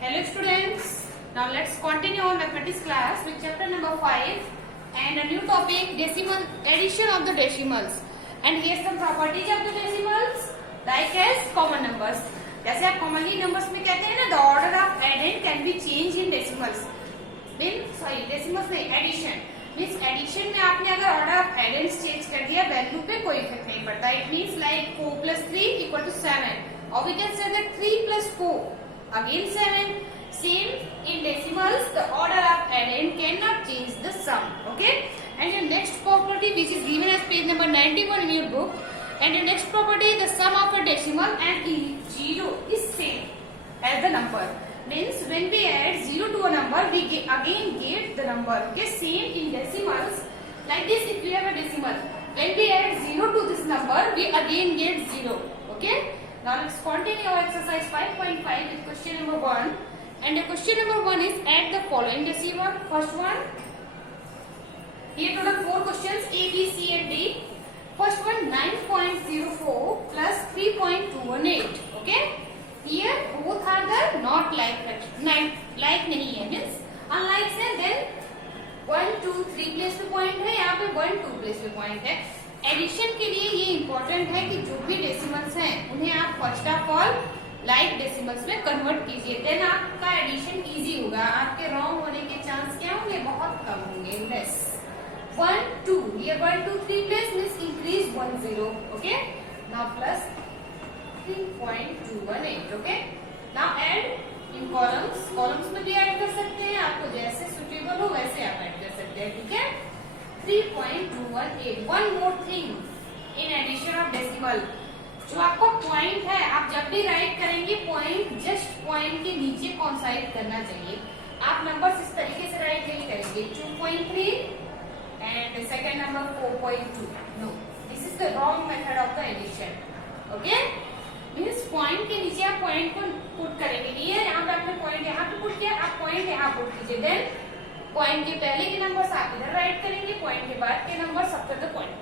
Hello students, now let's continue our mathematics class with chapter number 5 and a new topic, decimal addition of the decimals. And here some properties of the decimals like as common numbers. जैसे आप commonly numbers में कहते हैं ना, the order of addend can be changed in decimals. decimals नहीं, addition. Means addition में आपने अगर order of addends change कर दिया, value पे कोई इफेक्ट नहीं पड़ता. It means like 4 plus 3 equal to 7. Or we can say that 3 plus 4 again 7. Same in decimals, the order of addend cannot change the sum. Okay. And the next property which is given as page number 91 in your book. And the next property, the sum of a decimal and 0 is same as the number. Means when we add 0 to a number, we again get the number. Okay, same in decimals. Like this, if we have a decimal, when we add 0 to this number, we again get 0. Okay. Now let's continue our exercise 5.5 with question number 1. And the question number 1 is add the following decimal. First one. Here total 4 questions A, B, C and D. First one 9.04 plus 3.218. Okay. Here both are the not like like नहीं है, means unlike से then 1 2 3 प्लेस पे पॉइंट है, यहाँ पे 1 2 प्लेस पे पॉइंट है. एडिशन के लिए ये इम्पोर्टेंट है कि जो भी डेसिमल्स हैं उन्हें आप first of all like decimals में कन्वर्ट कीजिए, देन आपका एडिशन इजी होगा. आपके रॉन्ग होने के चांस क्या होंगे? बहुत कम होंगे, लेस. 1 2 here 1 2 3 place means increase 1 0. Okay, now plus 3.218. Okay, now add in columns में भी ऐड कर सकते हैं, आपको जैसे सुटेबल हो वैसे आप ऐड कर सकते हैं. ठीक है, 3.218. one more thing in addition of decimal, जो आपको पॉइंट है, आप जब भी राइट करेंगे पॉइंट जस्ट पॉइंट के नीचे कॉन्साइड करना चाहिए. आप नंबर्स इस तरीके से राइट नहीं करेंगे 2.3 and the second number 4.2. No, this is the wrong method of the addition. Okay, means point के नीचे आप point को पुट करेंगे. नहीं है यहाँ पे आपने point यहाँ पे पुट किया, आप point यहाँ पुट कीजिए. then point के पहले के नंबर्स आप इधर राइट करेंगे, point के बाद के numbers after the point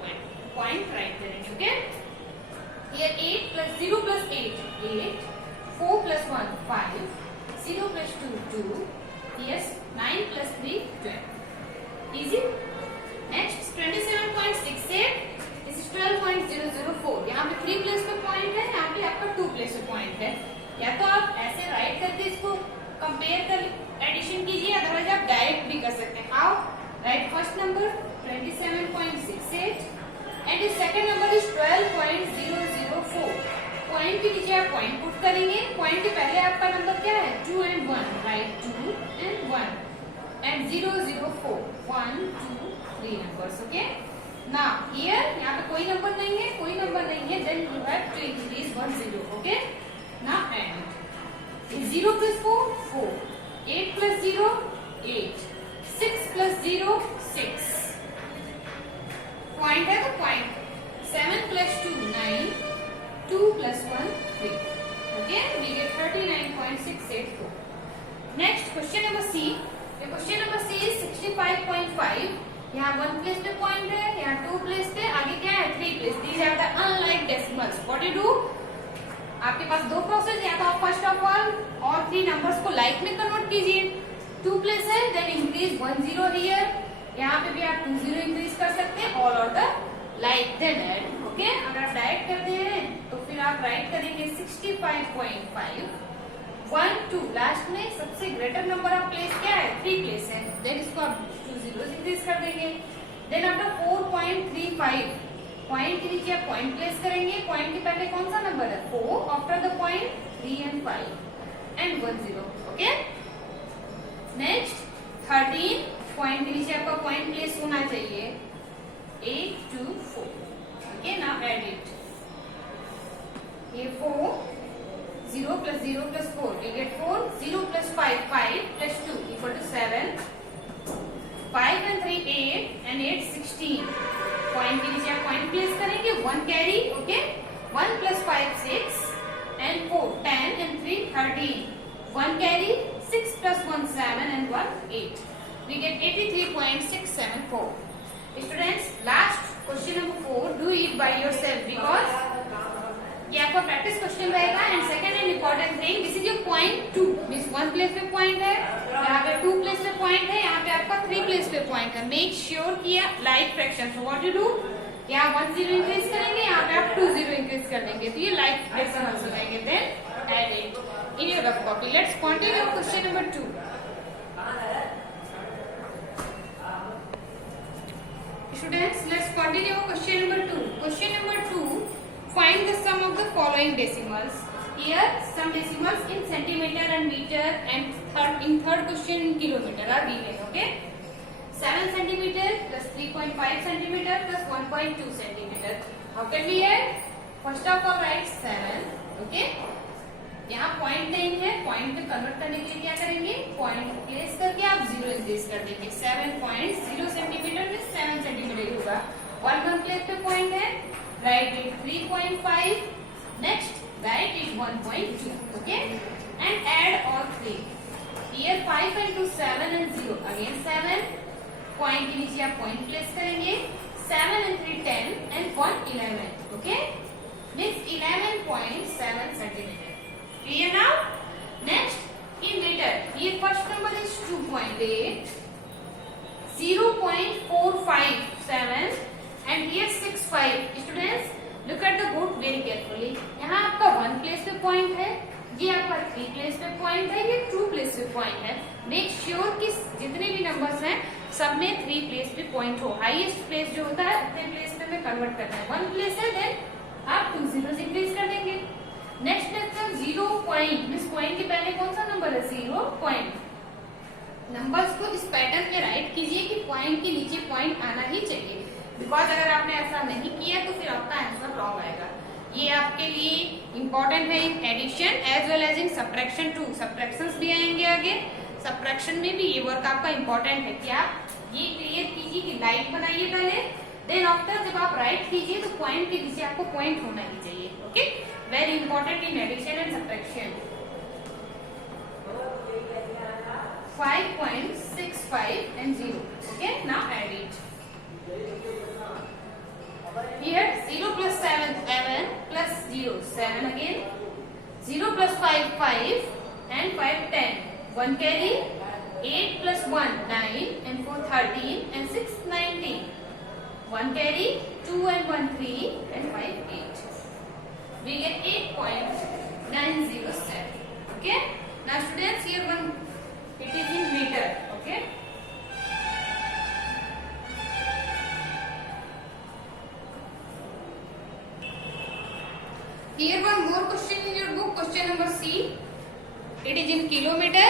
right करेंगे. Okay, here 8 plus 0 plus 8 4 plus 1 5 0 plus 2 2. Yes, 9 plus 3 12. Easy. Next 27.68. This is 12.004. यहाँ पे 3 प्लेस पे पॉइंट है, यहाँ पे आपका 2 प्लेस पे पॉइंट है. या तो आप ऐसे राइट करके इसको कंपेयर कर एडिशन कीजिए, अदरवाइज आप डायरेक्ट भी कर सकते हैं. How? Right first number 27.68 and the second number is 12.004. पॉइंट के नीचे आप पॉइंट पुट करेंगे, पॉइंट के पहले आपका नंबर क्या है? 2 and 1. राइट 2 and 1 and 004 1 2 3 numbers. Okay, now here यहाँ पे कोई नंबर नहीं है, कोई नंबर नहीं है, then you have to increase 1 0. Okay, now add it. 0 plus 4 4, 8 plus 0 8, 6 plus 0 6. Point है तो point. 7 plus 2 9, 2 plus 1 3. Okay, we get 39.684. Next question number C. The question number C is 65.5. यहाँ 1 प्लेस पे पॉइंट है, यहाँ 2 प्लेस पे, आगे क्या है? 3 place. These are the unlike decimals. What you do? आपके पास दो प्रोसेस, या तो आप फर्स्ट ऑफ ऑल और 3 नंबर्स को लाइक में कन्वर्ट कीजिए. 2 प्लेस है, देन इंक्रीज 1 0 हियर. यहाँ पे भी आप 2 0 इंक्रीज कर सकते हैं. ऑल और the like then add. Okay, अगर आप डायरेक्ट करते हैं तो फिर आप राइट करेंगे 65.5 1 2. लास्ट में सबसे ग्रेटर नंबर ऑफ प्लेस क्या है? 3 प्लेस है, देन इसको आप 2 0 इंक्रीज कर देंगे. देन आफ्टर 4.35 पॉइंट के नीचे आप पॉइंट प्लेस करेंगे. पॉइंट के पहले कौन सा नंबर है? 4. आफ्टर द पॉइंट 3 and 5 and 1 0. ओके, नेक्स्ट 13 पॉइंट के नीचे आपका पॉइंट प्लेस होना चाहिए 8 2 4. Okay, now add it. ये 4 0 plus 0 plus 4, we get 4. 0 plus 5 5 plus 2 equal to 7. 5 and 3 8 and 8 16. पॉइंट के नीचे आप पॉइंट प्लेस करेंगे. 1 कैरी. ओके, 1 plus 5 6 and 4 10 and 3 13. 1 कैरी. 6 plus 1 7 and 1 8. We get 83.674. Students, last question number 4. Do it by yourself because ये आपका प्रैक्टिस क्वेश्चन रहेगा. And second and important thing, this is your point 2 मींस 1 प्लेस पे पॉइंट है, यहाँ पे 2 प्लेस पे पॉइंट है, यहाँ पे आपका 3 प्लेस पे पॉइंट है। मेक श्योर कि like fraction, so what you do, यहाँ 1 0 इंक्रीज करेंगे, यहाँ पे आप 2 0 इंक्रीज कर देंगे, तो ये लाइक डेसिमल्स हो जाएंगे। Then add it in your rough copy. Let's continue question number 2। Students, let's continue question number 2. Question number 2, find the sum of the following decimals. Here some decimals in centimeter and meter, and in third question in kilometer are given. Okay, 7 centimeter plus 3.5 centimeter plus 1.2 centimeter. How can we add? First of all write 7. Okay, यहाँ पॉइंट नहीं है, पॉइंट पे कन्वर्ट करने के लिए क्या करेंगे, point place करके आप 0 इंक्रीज कर देंगे। 7.0 सेंटीमीटर में 7 सेंटीमीटर होगा। 1 प्लेस पे पॉइंट है, right it 3.5, next right it 1.2। Okay, and add all 3 हियर, 5 and 2 7 and 0 अगेन 7, पॉइंट के नीचे आप पॉइंट प्लेस करेंगे, 7 and 3 10 and 1 11। Okay, means 11.7 centimetre. Clear now? Next, in meter, here first number is 2.8, 0.457, and here 65. Students, look at the board very carefully. यहाँ आपका 1 प्लेस पे पॉइंट है, ये आपका 3 प्लेस पे पॉइंट है, ये 2 प्लेस पे पॉइंट है। मेक श्योर कि जितने भी नंबर्स हैं सब में 3 प्लेस पे पॉइंट हो। हाईएस्ट प्लेस जो होता है उतने प्लेस पे हमें कन्वर्ट करना है। 1 प्लेस है, देन आप 2 zeros इंक्रीज कर देंगे। नेक्स्ट है 0 पॉइंट, मिस पॉइंट के पहले कौन सा नंबर है, 0 पॉइंट। नंबर्स को इस पैटर्न में राइट कीजिए कि पॉइंट के नीचे पॉइंट आना ही चाहिए, बिकॉज अगर आपने ऐसा नहीं किया तो फिर आपका आंसर रॉन्ग आएगा। ये आपके लिए इंपॉर्टेंट है in addition as well as in subtraction too. Subtractions भी आएंगे आगे, सब्ट्रैक्शन में भी ये वर्क आपका इंपॉर्टेंट है कि आप ये क्लियर कीजिए कि लाइट बनाइए पहले, देन आफ्टर जब आप राइट कीजिए तो पॉइंट के नीचे आपको पॉइंट होना ही चाहिए। Okay, very important in addition and subtraction. 5.65 and 0. Okay, now add it. Here 0 plus 7 7 plus 0 7 again. 0 plus 5 5 and 5 10. 1 carry. 8 plus 1 9 and 4 13 and 6 19. 1 carry. 2 and 1 3 and 5 8. We get 8.907. Okay, now students, here one, it is in meter. Okay, here one more question in your book, question number C. It is in kilometer.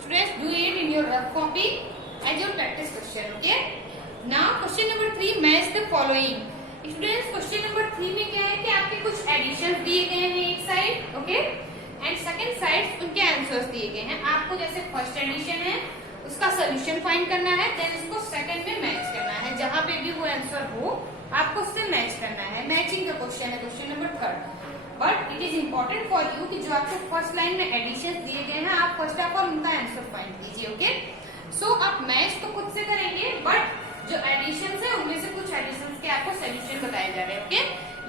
Students, do it in your rough copy as your practice question. Okay, now question number 3, match the following. Students, question number 3 में क्या है कि आपके कुछ एडिशन दिए गए हैं एक side, okay, and second side उनके आंसर्स दिए गए हैं। आपको जैसे फर्स्ट एडिशन है उसका सोल्यूशन फाइंड करना है, देन उसको सेकंड में मैच करना है, जहां पे भी वो आंसर हो आपको उससे मैच करना है। मैचिंग का क्वेश्चन है question number 3, but it is important for you कि जो आपको फर्स्ट लाइन में एडिशन दिए गए हैं आप फर्स्ट ऑफ ऑल उनका आंसर फाइंड कीजिए। ओके, सो आप मैच तो खुद से करेंगे, बट जो एडिशन है उनमें से कुछ एडिशन के आपको सोल्यूशन बताए जा रहे हैं। ओके,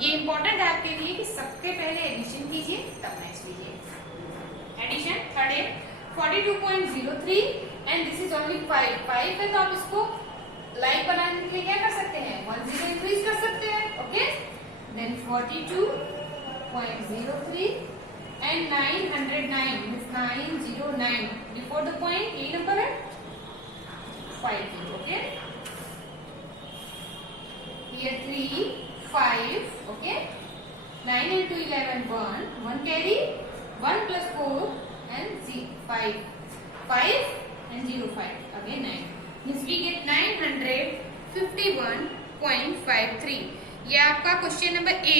ये इंपॉर्टेंट है आपके लिए कि सबसे पहले एडिशन कीजिए तब मैच कीजिए। एडिशन थर्ड है 42.03 एंड दिस इज ओनली 5 है, तो आप इसको लाइक बनाने के लिए क्या कर सकते हैं, 1 0 इंक्रीज कर सकते हैं। Okay, then 42.03 and 909 means 909 before the point, ये नंबर है 5। ओके, here 3 5, okay, 9 into 11 1 carry, 1 plus 4 and 5 and 0 5 again 9, means we get 951.53। ये आपका क्वेश्चन नंबर ए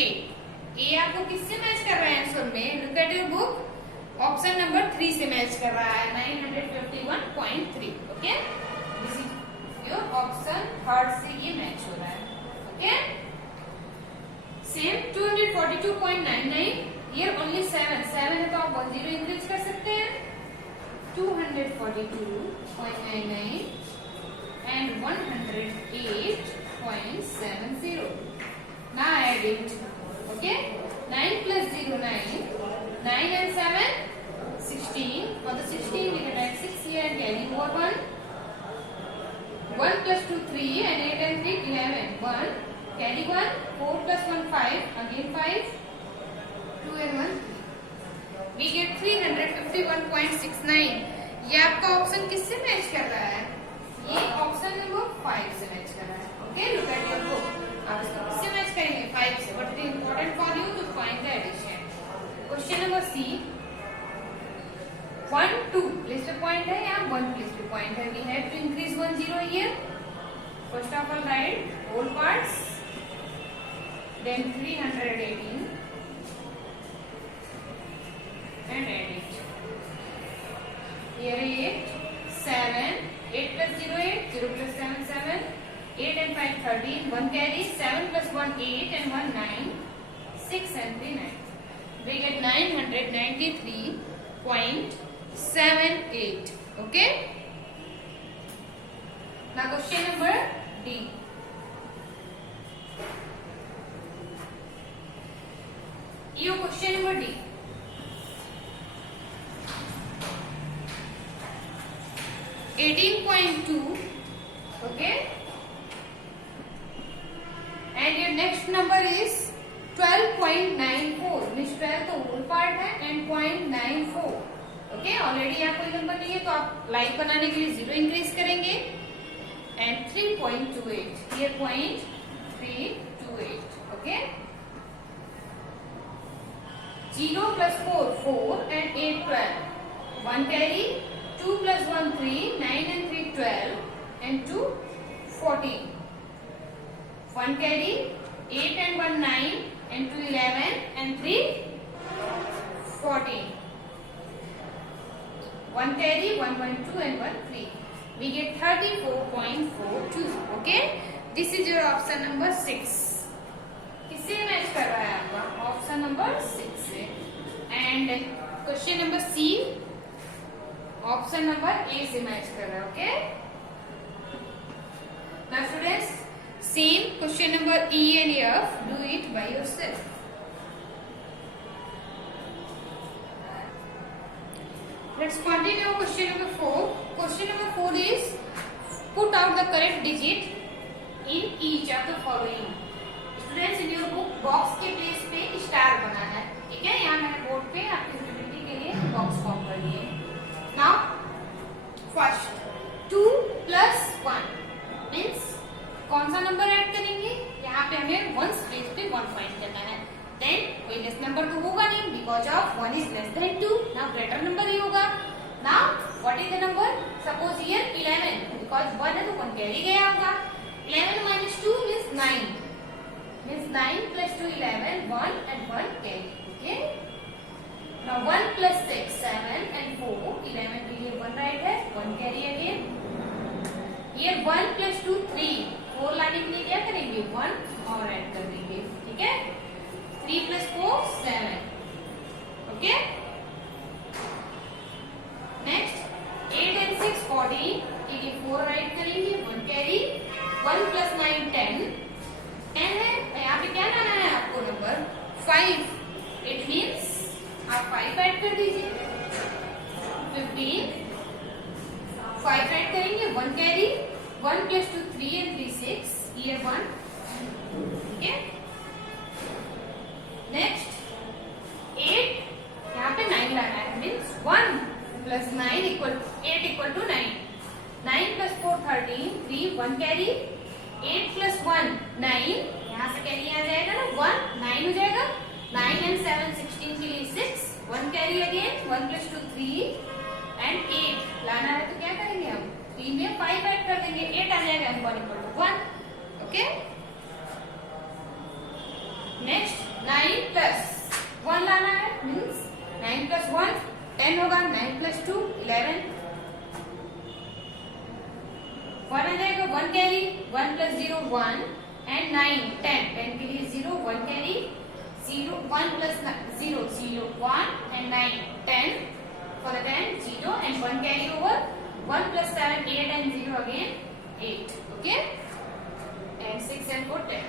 आपको किससे मैच कर रहा है आंसर में, look at your book, option number 3 से मैच कर रहा है 951.3। Okay, this is your option third से ये मैच हो रहा है। ओके, सेम 242.99, here only 7 है तो आप 1 0 इंक्रीज कर सकते हैं, 242.99 and 108.70। now add it। okay, 9 plus 0 9 and 7 16, for the 16 5, again 5, 2 and 1 3. We get 351.69. ये आपका ऑप्शन किससे मैच कर रहा है? ये ऑप्शन नंबर 5 से मैच कर रहा है. Okay, look at your book. आप इसको किससे मैच करेंगे? 5 से. What is important for you to find the addition? Question number C. 1 2 प्लेस पे पॉइंट है, यहाँ 1 प्लेस पे पॉइंट है. We have to increase 1 0 here. First of all, write whole parts. Then 318 and add it. Here 8 7 8 plus 0 8 0 plus 7 7 8 and 5 13 1 carry 7 plus 1 8 and 1 9 6 and 3 9. We get 993.78. Okay. Now question number D. Your question number D. 18.2. Okay. And your next number is 12.94. Means 12 तो whole part है and 0.94. Okay. Already यहाँ कोई नंबर नहीं है तो आप लाइक बनाने के लिए 0 इंक्रीज करेंगे. And 3.28. Here 0.328. Okay. 0 plus 4 4 and 8 12. 1 carry. 2 plus 1 3 9 and 3 12 and 2 14. 1 carry 8 and 1 9 and 2 11 and 3 14. 1 carry 1 1 2 and 1 3. We get 34.42. Okay. This is your option number 6. किससे मैच कर रहा है आपका? ऑप्शन नंबर 6 से. And question number C option number A से मैच कर रहा है. Okay. Now students, same question number E and F, do it by yourself. Let's continue question number 4. Question number 4 is put out the correct digit in each of the following. Students, in your book box के प्लेस पे स्टार बना है. ठीक है, यहाँ मैंने बोर्ड पे आपकी स्टूडेंट के लिए बॉक्स फॉर्म कर दिए. Now, first 2 plus 1 means कौन सा नंबर ऐड करेंगे? यहाँ पे हमें 1 प्लेस पे 1 फाइंड करना है. Then कोई लेस नंबर तो होगा नहीं because of 1 is less than 2. Now greater number ही होगा. Now what is the number? Suppose here 11 because 1 है तो 1 कैरी गया होगा. 11 minus 2 means 9. Means 9 plus 2 11 1 and 1 carry. Okay. Now 1 plus 6 7 and 4 11 के लिए 1 राइट है. 1 कैरी अगेन. ये 1 plus 2 3 4 लाने के लिए क्या करेंगे? 1 और ऐड कर देंगे. ठीक है. 3 plus 4 7. ओके. नेक्स्ट 8 and 6 14 के लिए 4 राइट करेंगे. 1 कैरी. 1 plus 9 10 10 है. यहाँ पे क्या लाना है आपको? नंबर 5. इट मीन्स आप 5 ऐड कर दीजिए. 15 5 ऐड करेंगे. 1 कैरी. 1 plus 2 3 and 3 6. ये 1. ओके. नेक्स्ट 8 यहाँ पे 9 लाना है. मीन्स 1 plus 9 equal 8 equal to 9. 9 plus 4 13 3 1 कैरी. 8 plus 1 9. यहाँ से कैरी आ जाएगा ना 1 9 हो जाएगा. 9 and 7 16 के लिए 6. 1 कैरी अगेन. 1 plus 2 3 and 8 लाना है तो क्या करेंगे हम? 3 में 5 ऐड कर देंगे. 8 आ जाएगा. 1 equal to 1. ओके. नेक्स्ट 9 plus 1 लाना है. मीन्स 9 plus 1 10 होगा. 9 plus 2 11. 1 आ जाएगा. 1 कैरी. 1 plus 0 1 and 9 10 10 के लिए 0 1 कैरी. 0 1 plus 0 0 1 and 9 10 for the 10 0 and 1 carry over. 1 plus 7 8 and 0 again 8. Okay. And 6 and 4 10.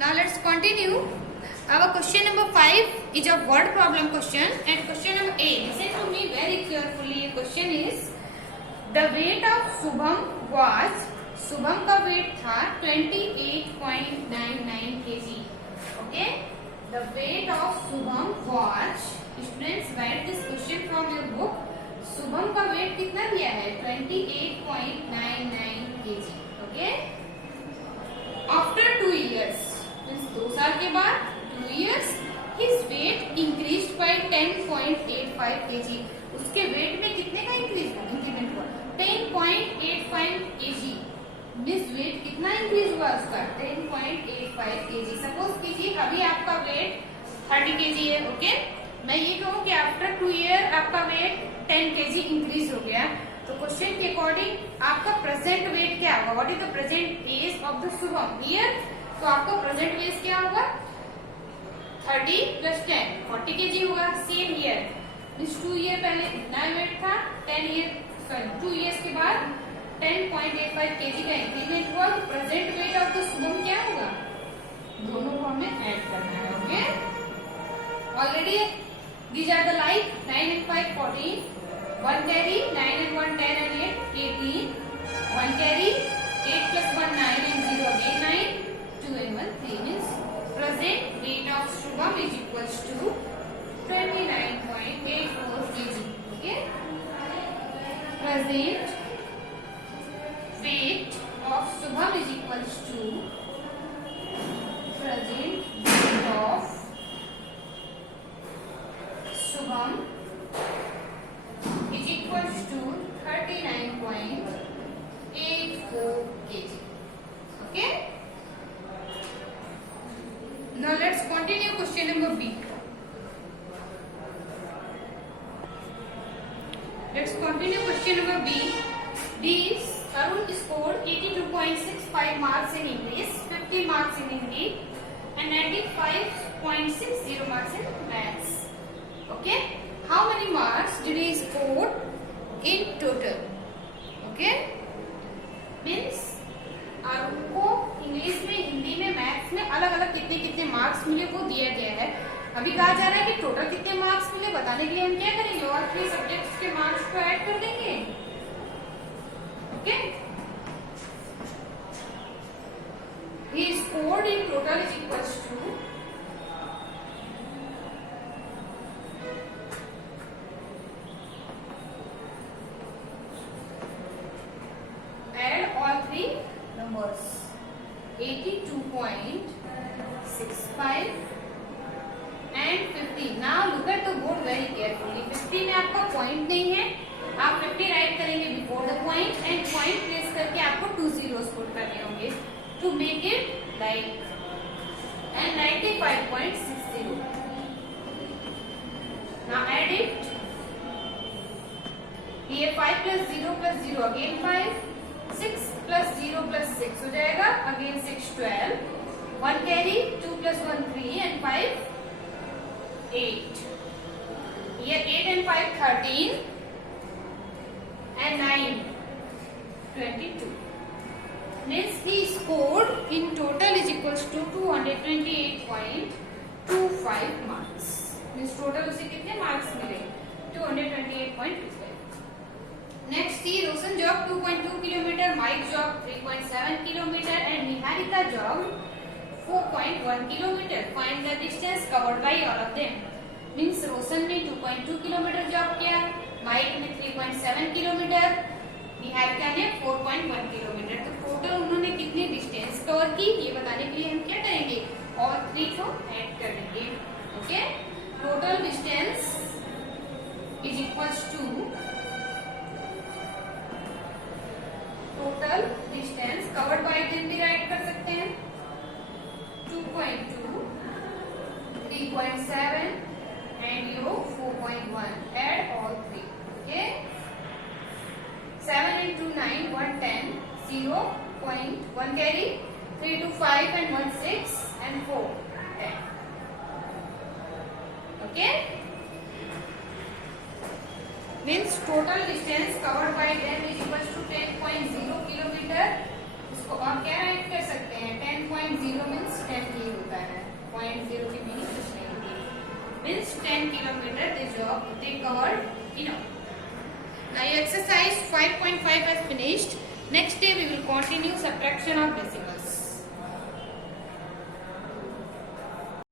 Now let's continue. Our question number 5 is a word problem question and question number A. Listen to me very carefully. Question is the weight of Shubham was. Shubham का वेट था 28.99 kg. Okay, the weight of Shubham was, students write this question from your book. Shubham का वेट कितना दिया है 28.99 kg. Okay, after 2 years means 2 साल के बाद 2 years his weight increased by 10.85 kg. उसके वेट में कितने का इंक्रीमेंट हुआ 10.85 kg. मीन्स वेट कितना इंक्रीज हुआ उसका 10.85 kg. सपोज कीजिए अभी आपका वेट 30 kg है. ओके, मैं ये कहूँ कि आफ्टर 2 year आपका वेट 10 kg इंक्रीज हो गया, तो क्वेश्चन के अकॉर्डिंग आपका प्रेजेंट वेट क्या होगा? What is the present age of the Shubham here? तो आपका प्रेजेंट वेट क्या होगा 30 + 10 40 kg होगा. सेम ईयर मीन्स 2 year पहले कितना वेट था 2 years के बाद 10.85 kg का इंक्रीमेंट हुआ. तो present weight of the Shubham क्या होगा? दोनों को हमें ऐड करना है. Okay, already these are the like 9 and 5 14, 1 carry 9 and 1 10 and 8 18, 1 carry 8 + 1 9 and 0 again 9, 2 and 1 3 means present weight of Shubham is equals to 29.84 kg. Okay, present weight of Shubham is equals to present weight of Shubham is equals to 39.84 kg. Okay. Now let's continue question number B. Let's continue question number B. B is Arun scored 82.65 marks in English, 50 marks in Hindi, and 95.60 marks in Maths. Okay, how many marks did he score in total? Okay, means Arun को इंग्लिश में, हिंदी में, मैथ्स में अलग अलग कितने कितने मार्क्स मिले वो दिया गया है. अभी कहा जा रहा है कि टोटल कितने मार्क्स मिले बताने के लिए हम क्या करेंगे और 3 सब्जेक्ट्स के मार्क्स को ऐड कर देंगे. Okay, he scored in total is equals to numbers 82.65 and 50. Now look at the board very carefully. 50 में आपका पॉइंट नहीं है, आप 50 राइट करेंगे before the point and point place करके आपको 2 zeros पुट करने होंगे to make it like and 95.60. Now add it. ये 5 + 0 + 0 अगेन 5, 6 + 0 + 6 हो जाएगा अगेन 6 12, 1 carry 2 + 1 3 and 5 8. Here 8 and 5 13 and 9 22. Means he scored in total is equals to 228.25 marks. Means total उसे कितने मार्क्स मिले 228.25. Next see Roshan jogged 2.2 kilometer, Mike jogged 3.7 kilometer and Niharika jogged 4.1 kilometer. Find the distance covered by all of them. Means Roshan ने 2.2 kilometer jog किया, Mike ने 3.7 kilometer, निहारिका ने 4.1 kilometer. तो टोटल उन्होंने कितनी डिस्टेंस कवर की ये बताने के लिए हम क्या करेंगे और 3 को ऐड कर देंगे. Okay, total distance is equals to total distance covered by 10 भी राइट कर सकते हैं 2.2, 3.7 and your 4.1. Add all 3. Okay, 7 into 9 110, 0.1 carry, 3 to 5 and 1 6 and 4 10. Okay, means total distance covered by them is equals to 10.0 kilometer. इसको और क्या राइट कर सकते हैं 10.0 means 10 ही होता है 0.0 की मीनिंग कुछ नहीं होती. Means 10 kilometer they covered enough. Now exercise 5.5 has finished. Next day we will continue subtraction of decimals.